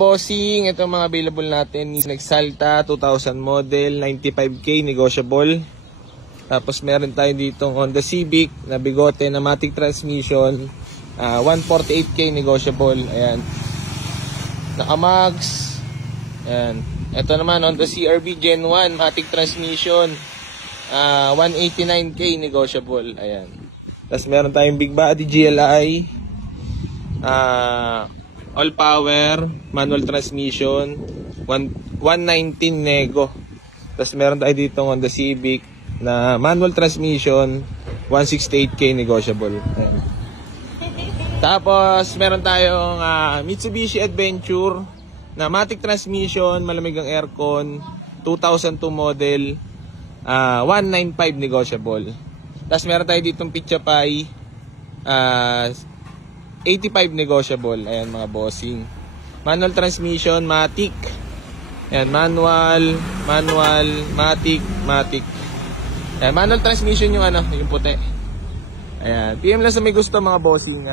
Bossing, ito mga available natin. Nexalta 2000 model, 95k negotiable. Tapos meron tayo dito Honda Civic na bigote na matic transmission, 148k negotiable. Ayan. Nakamax. Ayan. Ito naman Honda CR-V Gen 1 matic transmission, 189k negotiable. Ayan. Tapos meron tayong big body GLI, all power manual transmission, 119 nego. Tapos meron tayo dito Honda Civic na manual transmission, 168k negotiable. Ayan. Tapos meron tayong Mitsubishi Adventure na matic transmission, malamig ang aircon, 2002 model, 195 negotiable. Tapos meron tayo ditong Pichapay, 85 negotiable. Ayan mga bossing. Manual transmission, matic. Ayan, manual, matic. Ayan, manual transmission yung yung puti. Ayan, PM lang sa may gusto mga bossing.